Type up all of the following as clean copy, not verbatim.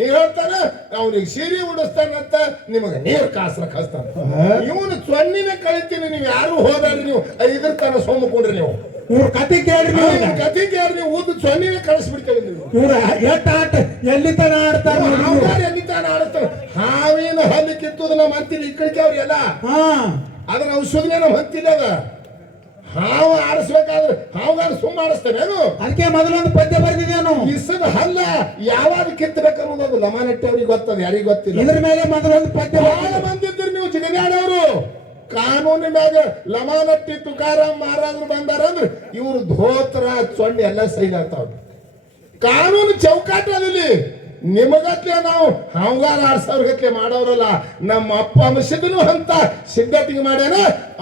ನೀವ್ ಹೇಳ್ತಾನ ಅವನಿಗೆ ಸೀರೆ ಉಡಿಸ್ತಾನಂತ ನಿಮಗ ನೀರ್ ಕಾಸ್ರ ಕಳಿಸ್ತಾನ. ಇವನು ಸೊನ್ನಿನ ಕಳಿತೀನಿ. ನೀವು ಯಾರು ಹೋದಾರಿ ನೀವು ಇದ್ರ ತನ ಸೋಮಕೊಂಡ್ರಿ ನೀವು ಇವ್ರ ಕತೆ ಕೇಳ್ರಿ ಕತಿ ಕೇಳ್ರಿ ನೀವು ಊದ ಸೊನ್ನಿನ ಕಳಿಸ್ಬಿಡ್ತೇವೆ ನೀವು. ಇವ್ರ ಎಟ್ಟ ಆಟ ಎಲ್ಲಿ ತನ ಆಡ್ತಾರ ಎಲ್ಲಿ ತಾನ ಆಡ್ತಾರ. ಹಾವಿನ ಹಲ್ಲು ಕಿತ್ತುದು ನಮ್ಮ ಹಂತಿಲ್ಲ ಈ ಕಳಿಕೆ ಅವ್ರಿಗೆಲ್ಲ ಅದ್ರ ಔಷಧಿನೇ ನಮ್ಮ ಹಂತಿಲ್ಲ ಅದ. ಹಾವು ಆಡಿಸ್ಬೇಕಾದ್ರೆ ಹಾವುಗಾರ ಸುಮ್ಮ ಆಡಿಸ್ತಾನೇನು? ಅದಕ್ಕೆ ಮೊದಲೊಂದು ಪದ್ಯ ಬರ್ದಿದ್ದೇನು ಇಸದ ಹಲ್ಲ ಯಾವಾಗ ಕಿತ್ತಬೇಕನ್ನೋದು ಲಮಾನಟ್ಟಿ ಅವ್ರಿಗೆ ಗೊತ್ತದ, ಯಾರಿಗೆ ಗೊತ್ತಿಲ್ಲ. ಇದ್ರ ಮೇಲೆ ಮೊದಲೊಂದು ಪದ್ಯ ಬಹಳ ಮಂದಿ ಇದ್ರು ನೀವು ಜಿಗದಾಡವರು. ಕಾನೂನಿನ ಮ್ಯಾಗ ಲಮಾನಟ್ಟಿ ತುಕಾರಾಮ್ ಮಹಾರಾಜರು ಬಂದಾರ ಅಂದ್ರೆ ಇವ್ರು ಧೋತ್ರ ಸೊಣ್ಣೆ ಎಲ್ಲ ಸೈನ್ ಆಗ್ತಾವ. ಕಾನೂನು ಚೌಕಾಟ ಅದಲ್ಲಿ ನಿಮಗತ್ಲೆ ನಾವು ಹಾವುಗಾರ 6,000 ಗಟ್ಲೆ ಮಾಡೋರಲ್ಲ. ನಮ್ಮ ಅಪ್ಪ ಸಿದ್ಧನು ಅಂತ ಸಿದ್ಧಟಿಗೆ ಮಾಡ್ಯಾರ.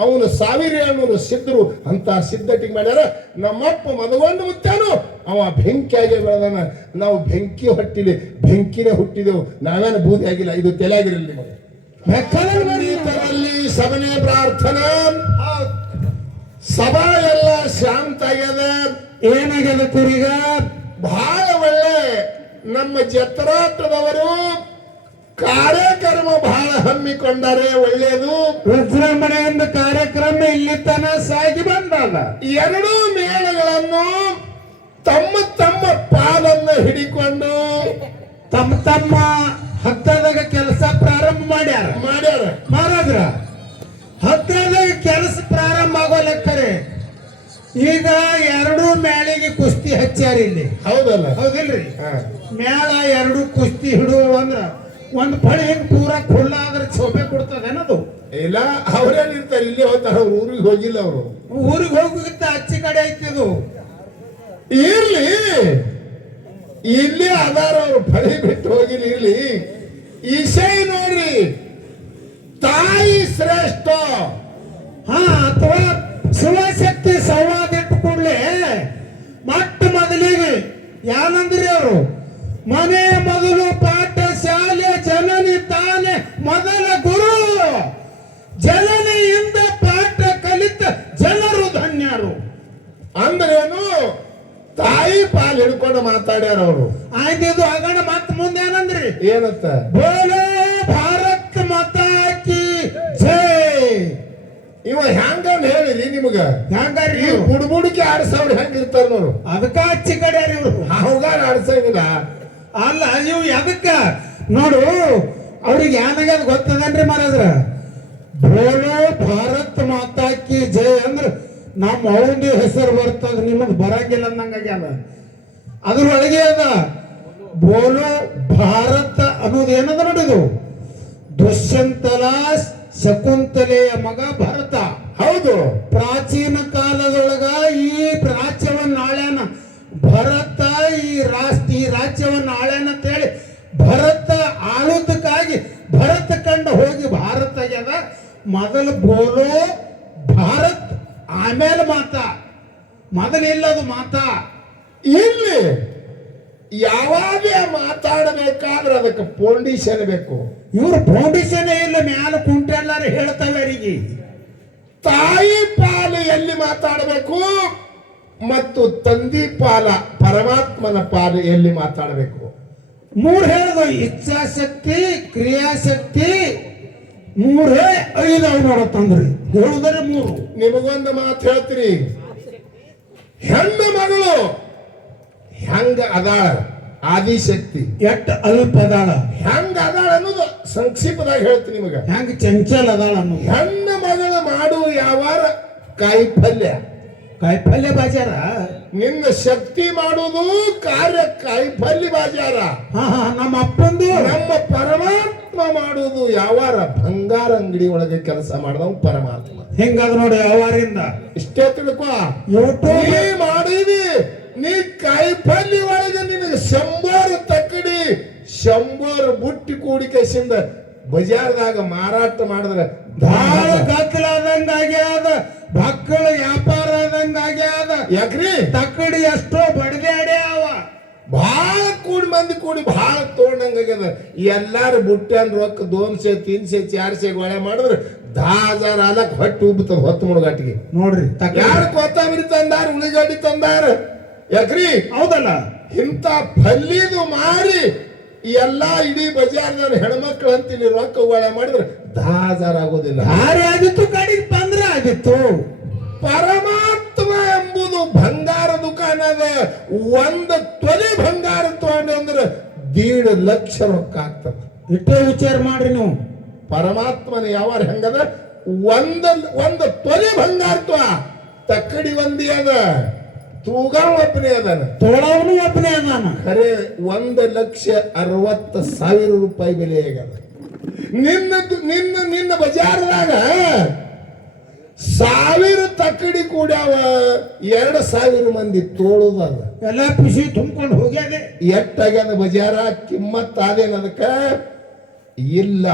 ಅವನು 1700 ಸಿದ್ಧರು ಅಂತ ಸಿದ್ಧಟಿಗೆ ಮಾಡ್ಯಾರ. ನಮ್ಮಪ್ಪ ಮದಗೊಂಡು ಮುತ್ತಾನು ಅವ ಬೆಂಕಿಯಾಗಿ ಬೆಳೆದಾನ. ನಾವು ಬೆಂಕಿ ಹೊಟ್ಟಿಲಿ ಬೆಂಕಿನೇ ಹುಟ್ಟಿದೆವು. ನಾವೇನು ಬೂದಿ ಆಗಿಲ್ಲ. ಇದು ತಲೆಯಾಗಿರಲಿ ನಿಮಗೆ. ಸಭನೆ ಪ್ರಾರ್ಥನಾ ಸಭಾ ಎಲ್ಲ ಶಾಂತ ಆಗ್ಯದ. ಏನಾಗ್ಯದ ಕುರಿಗ ಬಹಳ ಒಳ್ಳೆ ನಮ್ಮ ಜತ್ರಾಟದವರು ಕಾರ್ಯಕ್ರಮ ಬಹಳ ಹಮ್ಮಿಕೊಂಡಾರೆ. ಒಳ್ಳೆಯದು. ವಿಜೃಂಭಣೆಯಿಂದ ಕಾರ್ಯಕ್ರಮ ಇಲ್ಲಿ ತನ ಸಾಗಿ ಬಂದಾಗ 2 ಮೇಳಗಳನ್ನು ತಮ್ಮ ತಮ್ಮ ಪಾಲನ್ನು ಹಿಡಿಕೊಂಡು ತಮ್ಮ ಹತ್ತದಾಗ ಕೆಲಸ ಪ್ರಾರಂಭ ಮಾಡ್ಯಾರ ಮಹಾರಾಜ್ರ. ಹತ್ತದಾಗ ಕೆಲಸ ಪ್ರಾರಂಭ ಆಗೋ ಲೆಕ್ಕರೆ ಈಗ 2 ಮೇಳಿಗೆ ಕುಸ್ತಿ ಹಚ್ಚಾರ ಇಲ್ಲಿ. ಹೌದಲ್ಲ? ಹೌದಿಲ್ರಿ? ಮೇಳ 2 ಕುಸ್ತಿ ಹಿಡುವ ಅಂದ್ರ ಒಂದು ಫಳಿ ಹಿಂಗ್ ಪೂರ ಖುಲ್ಲ ಆದ್ರೆ ಶೋಭೆ ಕೊಡ್ತದೇನದು? ಇಲ್ಲ, ಅವ್ರೇನಿರ್ತಾರೆ ಇಲ್ಲಿ ಹೋಗ್ತಾರ. ಅವ್ರು ಊರಿಗೆ ಹೋಗಿಲ್ಲ. ಅವರು ಊರಿಗೆ ಹೋಗಿತ್ತ ಅಚ್ಚಿ ಕಡೆ ಐತಿದು. ಇರ್ಲಿ, ಇಲ್ಲಿ ಅದಾರ. ಅವ್ರು ಫಳಿ ಬಿಟ್ಟು ಹೋಗಿಲ್ಲ. ಇರ್ಲಿ. ಈಶೈ ನೋಡ್ರಿ, ತಾಯಿ ಶ್ರೇಷ್ಠ. ಅಥವಾ ಶಿವಶಕ್ತಿ ಸಂವಾದ ಇಟ್ಟು ಕೂಡಲೇ ಮೊಟ್ಟ ಮೊದಲಿಗೆ ಯಾನಂದ್ರಿ ಅವರು ಮನೆ ಮೊದಲು ಪಾಠ ಶಾಲೆ ಜನನಿ ತಾನೆ ಮೊದಲ ಗುರು. ಜನನಿಯಿಂದ ಪಾಠ ಕಲಿತ ಜನರು ಧನ್ಯರು ಅಂದ್ರೇನು? ತಾಯಿ ಪಾಲ್ ಹಿಡ್ಕೊಂಡು ಮಾತಾಡ್ಯಾರ ಅವರು. ಆಯ್ತು ಆಗಣ ಮತ್ ಮುಂದೆ ಏನಂದ್ರಿ? ಏನಂತ? ಬೋಲೋ ಭಾರತ್ ಮಾತಾ ಕಿ ಜೈ. ಇವ ಹೆಂಗ ಹೇಳಿರಿ ನಿಮಗ? ಹೆಂಗಾರಿ ಬುಡ್ಬುಡಿಕೆ 6,000 ಹೆಂಗಿರ್ತಾರ ನೋಡು. ಅದಕ್ಕ ಹಚ್ಚಿ ಕಡೆ ಇವ್ರು ಹಾವುಗಾರ ಆಡ್ಸಂಗಿಲ್ಲ. ಅಲ್ಲ ಇವು ಎದಕ್ಕ ನೋಡು ಅವ್ರಿಗೆ ಏನಾಗ್ಯದ ಗೊತ್ತದನ್ರಿ ಮಹಾರಾಜ್ರ? ಬೋಲೋ ಭಾರತ್ ಮಾತಾ ಕಿ ಜೈ ಅಂದ್ರ ನಮ್ಮ ಅವನ ಹೆಸರು ಬರ್ತದ, ನಿಮಗ್ ಬರಂಗಿಲ್ಲ ಅಂದಂಗಾಗ್ಯದ. ಅದ್ರೊಳಗೆ ಅದ ಬೋಲೋ ಭಾರತ ಅನ್ನೋದು ಏನದ ನೋಡಿದು. ದುಷ್ಯಂತಲ ಶಕುಂತಲೆಯ ಮಗ ಭರತ. ಹೌದು. ಪ್ರಾಚೀನ ಕಾಲದೊಳಗ ಈ ರಾಜ್ಯವನ್ನ ಆಳ್ಯಾನ ಭರತ. ಈ ರಾಜ್ಯವನ್ನ ಆಳ್ಯಾನ ಅಂತ ಹೇಳಿ ಭರತ ಆಳುದಕ್ಕಾಗಿ ಭರತ ಕಂಡು ಹೋಗಿ ಭಾರತ ಆಗ್ಯದ. ಮೊದಲು ಬೋಲೋ ಭಾರತ್, ಆಮೇಲೆ ಮಾತಾ. ಮೊದಲಿಲ್ಲದು ಮಾತಾ. ಇಲ್ಲಿ ಯಾವಾಗ ಮಾತಾಡಬೇಕಾದ್ರೆ ಅದಕ್ಕೆ ಫೌಂಡೇಶನ್ ಬೇಕು. ಇವ್ರು ಫೌಂಡೇಶನ್ ಇಲ್ಲ, ಮ್ಯಾಲ ಕುಂಟೆ ಎಲ್ಲಾರು ಹೇಳ್ತವೆ ಅವರಿಗೆ. ತಾಯಿ ಪಾಲು ಎಲ್ಲಿ ಮಾತಾಡಬೇಕು ಮತ್ತು ತಂದಿ ಪಾಲ ಪರಮಾತ್ಮನ ಪಾಲು ಎಲ್ಲಿ ಮಾತಾಡಬೇಕು? 3 ಹೇಳುದು. ಇಚ್ಛಾಶಕ್ತಿ, ಕ್ರಿಯಾಶಕ್ತಿ 3 5 ನೋಡತ್ತಂದ್ರಿ ಹೇಳುದ್ರೆ 3. ನಿಮಗೊಂದು ಮಾತು ಹೇಳ್ತೀರಿ. ಹೆಣ್ಣು ಮಗಳು ಹೆಂಗ ಅದಾಳ ಆದಿಶಕ್ತಿ ಎಟ್ ಅಲ್ಪ ಅದಾಳ, ಹೆಂಗ ಅದಾಳ ಅನ್ನೋದು ಸಂಕ್ಷಿಪ್ತವಾಗಿ ಹೇಳ್ತೀನಿ ನಿಮಗ. ಹೆಂಗ ಚಂಚಲ ಅದಾಳ ಅನ್ನೋದು. ಹೆಣ್ಣು ಮಗಳು ಮಾಡುವ ಯಾವಾರ ಕಾಯಿಪಲ್ಯ ಬಾಜಾರ. ನಿನ್ನ ಶಕ್ತಿ ಮಾಡುವುದು ಕಾರ್ಯ ಕಾಯಿಪಲ್ಯ ಬಾಜಾರ. ನಮ್ಮ ಅಪ್ಪಂದು ನಮ್ಮ ಪರಮಾತ್ಮ ಮಾಡುವುದು ಯಾವಾರ ಬಂಗಾರ ಅಂಗಡಿ ಒಳಗೆ ಕೆಲಸ ಮಾಡಿದವ ಪರಮಾತ್ಮ. ಹೆಂಗಾದ ನೋಡಿ ಯಾವಾರಿಂದ ಇಷ್ಟೇ ತಿಳ್ಕೊ. ನೀ ಮಾಡಿದಿ, ನೀ ಕಾಯಿಪಲ್ಯ ಒಳಗೆ ನಿನಗೆ 100 ತಕ್ಕಡಿ 100 ಬುಟ್ಟಿ ಕೂಡಿ ಕೈಸಿಂದ ಬಜಾರ್ದಾಗ ಮಾರಾಟ ಮಾಡಿದ್ರೆ ಬಹಳ ಗದ್ದಲಾದಂಗಾಗ್ಯಾದ, ಮಕ್ಕಳ ವ್ಯಾಪಾರ ಆದಂಗಾಗ್ಯಾದ. ಯಾಕ್ರಿ? ತಕ್ಕಡಿ ಎಷ್ಟೋ ಬಡ್ದಾಡ್ಯಾವ. ಬಹಳ ಮಂದಿ ಕೂಡಿ ಬಹಳ ತೋಣಂಗಾಗ್ಯದ. ಎಲ್ಲಾರು ಬುಟ್ಟ್ಯಾನ್ ರೊಕ್ಕ 200 300 400 ಗೊಳೆ ಮಾಡಿದ್ರೆ 10,000 ಆಲಕ್ ಹೊಟ್ಟು ಉಬ್ಬುತ್ತದ. ಹೊತ್ತು ಮುಳುಗಾಟಿಗೆ ನೋಡ್ರಿ. ಯಾರು ಕೊತ್ತಂಬರಿ ತಂದಾರ, ಉಳಿಗಡ್ಡಿ ತಂದಾರ. ಯಾಕ್ರಿ? ಹೌದಲ್ಲ. ಇಂಥ ಪಲ್ಯದು ಮಾರಿ ಎಲ್ಲ ಇಡೀ ಬಜಾರ್ದವ್ರು ಹೆಣ್ಮಕ್ಳು ಅಂತೀನಿ ರೊಕ್ಕ ಒಳೆ ಮಾಡಿದ್ರೆ 10,000 ಆಗೋದಿಲ್ಲ. ಭಾರಿ ಆಗಿತ್ತು, ಕಡೆಗೆ 15 ಆಗಿತ್ತು. ಪರಮಾತ್ಮ ಎಂಬುದು ಬಂಗಾರ ದುಕಾನ ಅದ. 1 ತೊಲೆ ಬಂಗಾರ ತಗೊಂಡ್ರೆ 1.5 ಲಕ್ಷ ರೊಕ್ಕ ಆಗ್ತದ. ಇಷ್ಟೇ ವಿಚಾರ ಮಾಡ್ರಿ ನೀವು. ಪರಮಾತ್ಮನ ಯಾವ ಹೆಂಗದ, ಒಂದು ತೊಲೆ ಬಂಗಾರ ತಕ್ಕಡಿ ಒಂದಿ ಅದ, ತೂಗಾವ್ ಒಬ್ಬನೇ ಅದಾನ, ತೋಳವನು ಒಬ್ಬನೇ ಅದಾನ. ಖರೆ 1,60,000 ರೂಪಾಯಿ ಬೆಲೆ ಆಗ್ಯದ. ನಿನ್ನ ಬಜಾರ್ದಾಗ 1000 ತಕ್ಕಡಿ ಕೂಡ್ಯಾವ, 2,000 ಮಂದಿ ತೋಳುದಲ್ಲ. ಎಲ್ಲ ಖುಷಿ ತುಂಬ್ಕೊಂಡು ಹೋಗ್ಯಾದೆ. ಎಟ್ಟಾಗ್ಯದ ಬಜಾರ, ಕಿಮ್ಮತ್ತಾದೇನ ಅದಕ್ಕ ಇಲ್ಲ.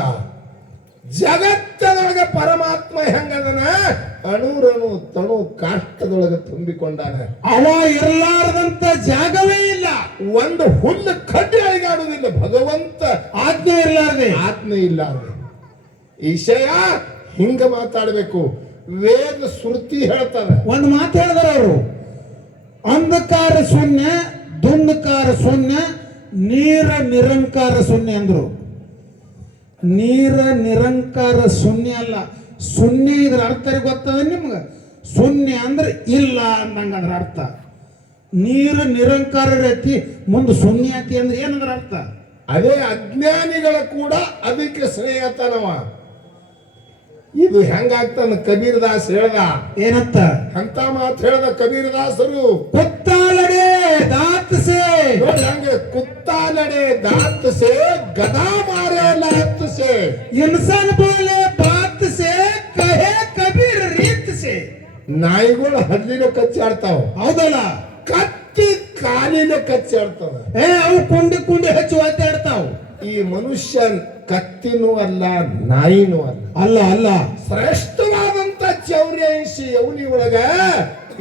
ಜಗತ್ತದೊಳಗೆ ಪರಮಾತ್ಮ ಹೆಂಗದನ, ಅಣುರನು ತಣು ಕಾಷ್ಟದೊಳಗೆ ತುಂಬಿಕೊಂಡಾನ. ಅವ ಇರಲಾರದಂತ ಜಾಗವೇ ಇಲ್ಲ. ಒಂದು ಹುಲ್ಲು ಕಡ್ಡಿ ಅಳಿಗಾಡುವುದಿಲ್ಲ ಭಗವಂತ ಆಜ್ಞೆ ಇರಲಾರದೆ. ಆತ್ಮ ಇಲ್ಲಾರ್ದೆ. ವಿಷಯ ಹಿಂಗ ಮಾತಾಡಬೇಕು. ವೇದ ಶ್ರುತಿ ಹೇಳ್ತಾರೆ. ಒಂದು ಮಾತು ಹೇಳಿದಾರ ಅವರು, ಅಂಧಕಾರ ಶೂನ್ಯ, ದುಂಧಕಾರ ಶೂನ್ಯ, ನೀರ ನಿರಂಕಾರ ಶೂನ್ಯ ಅಂದ್ರು. ನೀರ ನಿರಂಕಾರ ಶೂನ್ಯ ಅಲ್ಲ, ಶೂನ್ಯ ಇದ್ರ ಅರ್ಥ ಗೊತ್ತದ ನಿಮ್ಗೆ? ಶೂನ್ಯ ಅಂದ್ರೆ ಇಲ್ಲ ಅಂದಂಗ ಅದ್ರ ಅರ್ಥ. ನೀರು ನಿರಂಕಾರ ರೀತಿ ಮುಂದೆ ಶೂನ್ಯ ಐತಿ ಅಂದ್ರೆ ಏನದ್ರ ಅರ್ಥ? ಅದೇ ಅಜ್ಞಾನಿಗಳ ಕೂಡ ಅದಕ್ಕೆ ಸ್ನೇಹತನವ. ಇದು ಹೆಂಗಾಗ್ತಾನ ಕಬೀರದಾಸ್ ಹೇಳ್ದ. ಏನಂತ ಅಂತ ಮಾತು ಹೇಳ್ದ ಕಬೀರದಾಸರು. ಕುತ್ತಾಲಡೆ ದಾತ್ ಸೇ, ನೋಡಿ ಹಂಗೆ ಕುತ್ತಾಲಡೆ ದಾತ್ ಸೇ ಗದಾ ಮಾರೆ ಲಾತ್ ಸೇ, ಇನ್ಸಾನ್ ಬೋಲೆ ಬಾತ್ ಸೇ ಕಹೆ ಕಬೀರ್ ರೀತ್ ಸೇ. ನಾಯಿಗಳು ಹಲ್ಲಿನ ಕಚ್ಚಾಡ್ತಾವ, ಹೌದಲ್ಲ? ಕತ್ತಿ ಕಾಲಿನ ಕಚ್ಚಾಡ್ತಾವ. ಅವು ಕುಂಡಿ ಕುಂಡಿ ಹಚ್ಚಿ ಒದ್ದಾಡ್ತಾವ. ಈ ಮನುಷ್ಯ ಕತ್ತಿನೂ ಅಲ್ಲ, ನಾಯಿನೂ ಅಲ್ಲ. ಅಲ್ಲ ಅಲ್ಲ, ಶ್ರೇಷ್ಠವಾದಂತ ಚೌರ್ಯಾಂಶಿ ಅವನಿ ಒಳಗ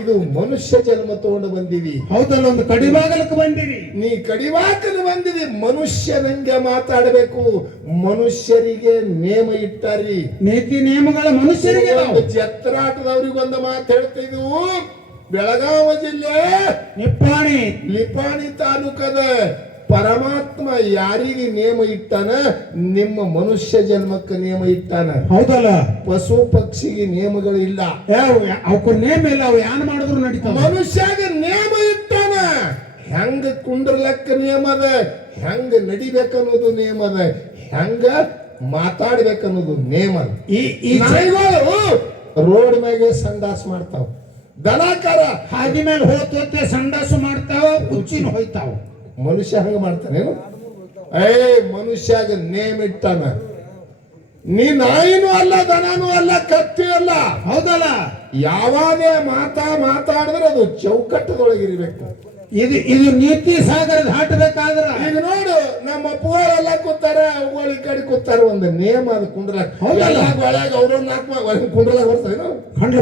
ಇದು ಮನುಷ್ಯ ಜನ್ಮ ತಗೊಂಡು ಬಂದಿವಿ. ಹೌದಲ್ಲ? ಒಂದು ಕಡಿವಾಗಲಕ್ಕೆ ಬಂದಿರಿ. ನೀ ಕಡಿವಾಕಲು ಬಂದಿದಿ. ಮನುಷ್ಯನಂಗೆ ಮಾತಾಡಬೇಕು. ಮನುಷ್ಯರಿಗೆ ನೇಮ ಇಟ್ಟಾರಿ, ನೀತಿ ನಿಯಮಗಳ ಮನುಷ್ಯರಿಗೆ. ಜತ್ರಾಟದವ್ರಿಗೊಂದು ಮಾತು ಹೇಳ್ತಿದ್ವು. ಬೆಳಗಾವಿ ಜಿಲ್ಲೆ ಲಿಪಾಣಿ ತಾಲೂಕದ ಪರಮಾತ್ಮ ಯಾರಿಗೆ ನೇಮ ಇಟ್ಟಾನ, ನಿಮ್ಮ ಮನುಷ್ಯ ಜನ್ಮಕ್ಕೆ ನೇಮ ಇಟ್ಟಾನ. ಹೌದಲ್ಲ? ಪಶು ಪಕ್ಷಿಗೆ ನೇಮಗಳು ಇಲ್ಲ, ಅವಕ್ಕೆ ನೇಮ ಇಲ್ಲ. ಅವು ಏನ್ ಮಾಡಿದ್ರು ನಡೀತಾವ. ಮನುಷ್ಯಗ ನೇಮ ಇಟ್ಟಾನ. ಹೆಂಗ ಕುಂಡ್ರಲಕ್ಕ ನೇಮ ಅದ, ಹೆಂಗ ನಡಿಬೇಕನ್ನೋದು ನೇಮ ಅದ, ಹೆಂಗ ಮಾತಾಡ್ಬೇಕನ್ನೋದು ನೇಮ ಅದ. ಈ ನಾಯಿಗಳು ರೋಡ್ ಮ್ಯಾಗೆ ಸಂಡಾಸ್ ಮಾಡ್ತಾವ, ದನಕರ ಹಾದಿ ಮೇಲೆ ಹೋಗ್ತೋತೆ ಸಂಡಾಸು ಮಾಡ್ತಾವ, ಉಚ್ಚಿನ ಹೋಯ್ತಾವ. ಮನುಷ್ಯ ಹಂಗ ಮಾಡ್ತಾನೇನು? ಮನುಷ್ಯಾಗ ನೇಮ್ ಇಟ್ಟಾನ. ನೀ ನಾಯಿನೂ ಅಲ್ಲ, ದನನೂ ಅಲ್ಲ, ಕತ್ತಿ ಅಲ್ಲ. ಹೌದಲ್ಲ? ಯಾವಾಗೇ ಮಾತಾಡಿದ್ರೆ ಅದು ಚೌಕಟ್ಟದೊಳಗಿರ್ಬೇಕು. ಇದು ನೀತಿ ಸಾಗರ ದಾಟಬೇಕಾದ್ರ. ಈಗ ನೋಡು, ನಮ್ಮ ಅಪ್ಪಗಳೆಲ್ಲ ಕೂತಾರ, ಅವುಗಳು ಈ ಕಡೆ ಕೂತಾರ. ಒಂದು ನೇಮ ಅದು ಕುಂಡ್ರಲಕ್. ಅವ್ರ ಕುಂಡ್ರಲಕ್ ಬರ್ತಾರೇನು? ಖಂಡ್ರ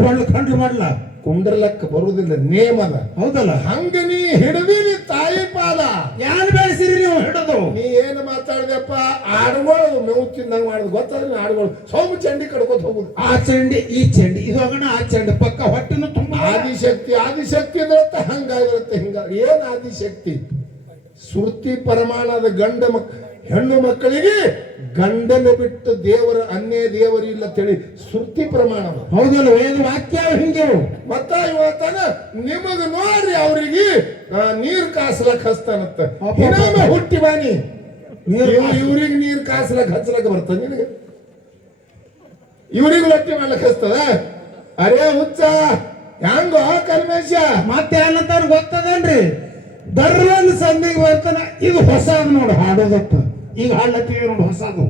ಮಾಡ್ಲ ಕುಂಡ್ರಲಕ್ಕ ಬರುವುದಿಲ್ಲ, ನೇಮದ. ಹೌದಲ್ಲ? ಹಂಗ ನೀ ಹಿಡಿದಿರಿ ತಾಯಿ ಪಾದ. ಯಾರು ಬೆಳೆಸಿರಿ ನೀವು ಹಿಡಿದು? ನೀ ಏನು ಮಾತಾಡಿದಪ್ಪ? ಆಡುಗಳು ಮೇವು ತಿಂದಂಗ ಮಾಡುದು ಗೊತ್ತಾದ್ರೆ ಆಡುಗಳು ಸೋಮು ಚಂಡಿ ಕಡ್ಕೋತ ಹೋಗುದು. ಆ ಚಂಡಿ ಈ ಚಂಡಿ ಇದು ಹೋಗೋಣ, ಆ ಚಂಡಿ ಪಕ್ಕ ಹೊಟ್ಟೆನು ತುಂಬ. ಆದಿಶಕ್ತಿ ಅಂದ್ರೆ ಹಂಗಾಗಿರುತ್ತೆ. ಏನ್ ಆದಿಶಕ್ತಿ? ಶ್ರುತಿ ಪ್ರಮಾಣದ ಹೆಣ್ಣು ಮಕ್ಕಳಿಗೆ ಗಂಡನ ಬಿಟ್ಟು ದೇವರ ಅನ್ಯ ದೇವರು ಇಲ್ಲ ತಿಳಿ ಶ್ರುತಿ ಪ್ರಮಾಣ. ಹೌದಲ್ಲ? ವೇದ ವಾಕ್ಯ ಹಿಂಗೆ. ಮತ್ತ ಇವತ್ತಾನ ನಿಮಗ ನೋಡ್ರಿ ಅವ್ರಿಗೆ ನೀರ್ ಕಾಸ್ಲಕ್ ಹಚ್ತಾನತ್ತ. ಹುಟ್ಟಿ ಬಾನಿ ಇವ್ರಿಗೆ ನೀರ್ ಕಾಸ್ಲಕ್ ಹಚ್ಚಲಕ್ ಬರ್ತದ ನಿನಗೆ? ಇವ್ರಿಗೆ ರೊಟ್ಟಿ ಮಾಡ್ಲಕ್ ಹಚ್ತದ? ಅರೇ ಹುಚ್ಚ, ಹೆಂಗೋ ಕಲ್ಮೇಶ? ಮತ್ತೆ ಏನಂತ ಗೊತ್ತದನ್ರಿ? ದರ್ವನ್ ಸಂದಿಗೆ ಬರ್ತಾನ. ಇದು ಹೊಸದು ನೋಡು ಹಾಡೋದಪ್ಪ. ಈಗ ಹಾಡ್ಲತ್ತೀವಿ ನೋಡು ಹೊಸದು.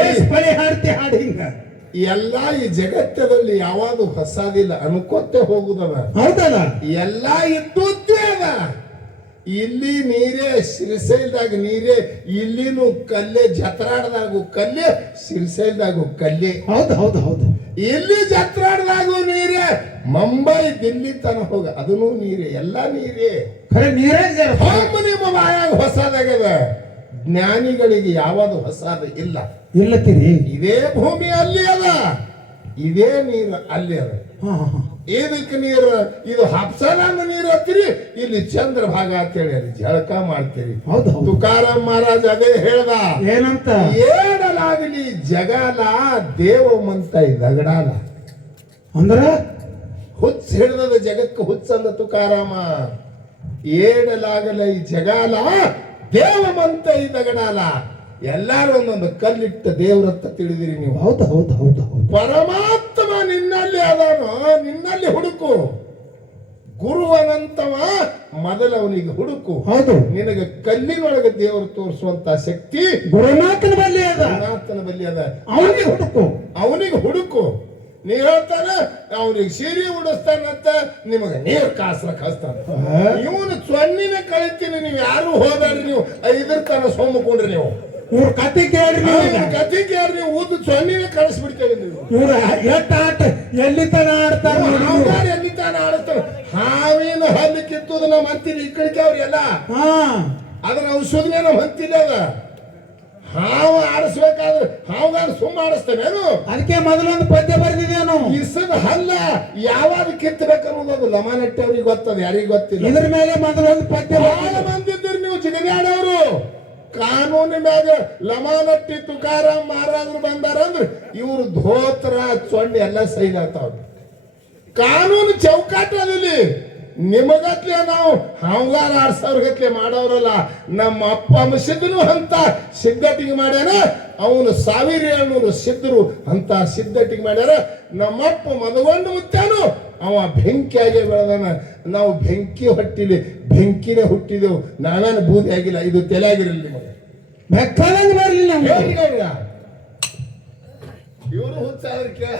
ಏಸ್ ಬಳಿ ಹಾಡ್ತಿ ಹಾಡು ಹಿಂಗ. ಎಲ್ಲ ಈ ಜಗತ್ತದಲ್ಲಿ ಯಾವುದು ಹೊಸದಿಲ್ಲ, ಅನ್ಕೋತೆ ಹೋಗುದದ. ಹೌದಲ್ಲ? ಎಲ್ಲ ಇದ್ದದ್ದೇ ಅದ. ಇಲ್ಲಿ ನೀರೇ, ಶ್ರೀಶೈಲದಾಗ ನೀರೇ, ಇಲ್ಲಿನೂ ಕಲ್ಲೇ, ಜತ್ರಾಡದಾಗು ಕಲ್ಲೇ, ಶ್ರೀಶೈಲದಾಗು ಕಲ್ಲೇ. ಹೌದು ಹೌದು ಹೌದು. ಇಲ್ಲಿ ಜತ್ರಾಡದಾಗು ನೀರೇ, ಮುಂಬೈ ದಿಲ್ಲಿ ತನ ಹೋಗ ಅದನ್ನು ನೀರೇ, ಎಲ್ಲ ನೀರೇ. ಖರೆ ನೀರೇ. ನಿಮ್ಮ ಬಾಯಾಗ ಹೊಸದಾಗದ. ಜ್ಞಾನಿಗಳಿಗೆ ಯಾವುದು ಹೊಸದ ಇಲ್ಲ. ಇಲ್ಲತ್ತೀರಿ? ಇದೇ ಭೂಮಿ ಅಲ್ಲಿ ಅದ. ಇದೇ ನೀರು ಅಲ್ಲಿ ಅದ. ಹಾ ಹಾ ಇದಕ್ಕೆ ನೀರು ಇದು ಹಪ್ಸಲಂಗ ನೀರು ಹತ್ತಿರಿ, ಇಲ್ಲಿ ಚಂದ್ರ ಭಾಗ ಅಂತೇಳಿ ಅಲ್ಲಿ ಜಳಕ ಮಾಡ್ತೀರಿ. ಹೌದು ಹೌದು. ತುಕಾರಾಮ್ ಮಹಾರಾಜ್ ಅದೇ ಹೇಳ್ದ, ಏನಂತ? ಏಡಲಾಗಲಿ ಜಗಾಲ ದೇವ ಮಂತೈ ದಗಡಾಲ. ಅಂದ್ರ ಹುಚ್ಚ ಹಿಡ್ದದ ಜಗಕ್ಕೆ ಹುಚ್ಚಂದ ತುಕಾರಾಮ. ಏಡಲಾಗಲ ಈ ಜಗಾಲ ದೇವ ಮಂತೈ ದಗಡಾಲ. ಎಲ್ಲಾರು ಒಂದೊಂದು ಕಲ್ಲಿಟ್ಟ ದೇವ್ರತ್ತ ತಿಳಿದಿರಿ ನೀವು. ಹೌದು ಹೌದು ಹೌದು ಹೌದು. ಪರಮಾತ್ಮ ನಿನ್ನಲ್ಲಿ ಅದಾನೋ, ನಿನ್ನಲ್ಲಿ ಹುಡುಕು. ಗುರುವನಂತವ ಮೊದಲ ಅವನಿಗೆ ಹುಡುಕು. ಹೌದು. ನಿನಗೆ ಕಲ್ಲಿನೊಳಗೆ ದೇವರು ತೋರಿಸುವಂತ ಶಕ್ತಿ ಗುರುನಾಥನ ಬಲ್ಲಿ ಅದ, ಗುರುನಾಥನ ಬಲ್ಲಿ ಅದ. ಅವನಿಗೆ ಹುಡುಕು, ಅವನಿಗೆ ಹುಡುಕು. ನೀ ಹೇಳ್ತಾನ ಅವನಿಗೆ ಸೀರೆ ಉಡಿಸ್ತಾನಂತ, ನಿಮಗೆ ನೀರು ಕಾಸ್ರ ಕಳಿಸ್ತಾನ. ಇವನು ಸೊನ್ನಿನ ಕಳಿತೀನಿ, ನೀವು ಯಾರು ಹೋದಾಡ್ರಿ, ನೀವು ಇದ್ರ ತನ ಸೋಮಕೊಂಡ್ರಿ. ನೀವು ಇವ್ರ ಕತೆ ಕೇಳ್ರಿ, ಕತಿ ಕೇಳ್ರಿ, ನೀವು ಊದು ಸೊನ್ನಿನ ಕಳಿಸ್ಬಿಡ್ತೇವೆ. ನೀವು ಇವ್ರ ಎಟ್ಟ ಆಟ ಎಲ್ಲಿ ತನ ಆಡ್ತಾರ, ಎಲ್ಲಿ ತಾನ ಆಡಿಸ್ತಾರ. ಹಾವಿನ ಹಲ್ಲು ಕಿತ್ತುದು ನಮ್ಮ ಅಂತೀನಿ ಈ ಕಡೆಗೆ ಅವ್ರಿಗೆಲ್ಲ. ಹಾ ಅದ್ರ ಔಷಧಿನೇ ನಮ್ಮ ಹಂತಿದೆ ಅದ. ಹಾವು ಆಡಿಸ್ಬೇಕಾದ್ರೆ ಹಾವುಗಾರ ಸುಮ್ಮ ಆಡಿಸ್ತಾನೇನು? ಅದಕ್ಕೆ ಮೊದಲೊಂದು ಪದ್ಯ ಬರೆದಿದ್ದೇನು, ಇಸದ ಹಲ್ಲ ಯಾವಾಗ ಕಿತ್ತಬೇಕನ್ನೋದು ಲಮಾನಟ್ಟಿ ಅವ್ರಿಗೆ ಗೊತ್ತದ, ಯಾರಿಗೆ ಗೊತ್ತಿಲ್ಲ. ಇದ್ರ ಮೇಲೆ ಮೊದಲೊಂದು ಪದ್ಯ ಬಹಳ ಮಂದಿ ಇದ್ದೀರಿ ನೀವು ಜಿಗದಾಡವರು. ಕಾನೂನು ಮ್ಯಾಗ ಲಮಾನಟ್ಟಿ ತುಕಾರಾಮ್ ಮಹಾರಾಜರು ಬಂದಾರ ಅಂದ್ರೆ ಇವ್ರು ಧೋತ್ರ ಸೊಣ್ಣೆ ಎಲ್ಲ ಸೈನ್ ಆಗ್ತಾವ. ಕಾನೂನು ಚೌಕಾಟ ಅದಿಲ್ಲಿ. ನಿಮಗತ್ಲೆ ನಾವು ಹಾವುಗಾರ 6,000 ಗಟ್ಲೆ ಮಾಡೋರಲ್ಲ. ನಮ್ಮ ಅಪ್ಪ ಸಿದ್ಧನು ಅಂತ ಸಿದ್ಧಟಿಗೆ ಮಾಡ್ಯಾರ, ಅವನು 1700 ಸಿದ್ಧರು ಅಂತ ಸಿದ್ಧಟಿಗೆ ಮಾಡ್ಯಾರ. ನಮ್ಮಪ್ಪ ಮದಗೊಂಡು ಮುತ್ತಾನು ಅವ ಬೆಂಕಿಯಾಗೆ ಬೆಳೆದಾನ. ನಾವು ಬೆಂಕಿ ಹೊಟ್ಟಿಲಿ ಬೆಂಕಿನೇ ಹುಟ್ಟಿದೆವು, ನಾವೇನು ಬೂದಿ ಆಗಿಲ್ಲ. ಇದು ತಲೆಯಾಗಿರಲಿ ನಿಮಗೆ, ಬೆಕ್ಕದಂಗ ಬರ್ಲಿಲ್ಲ ಇವರು ಹುಚ್ಚಾದ್ರೆ ಕೇಳ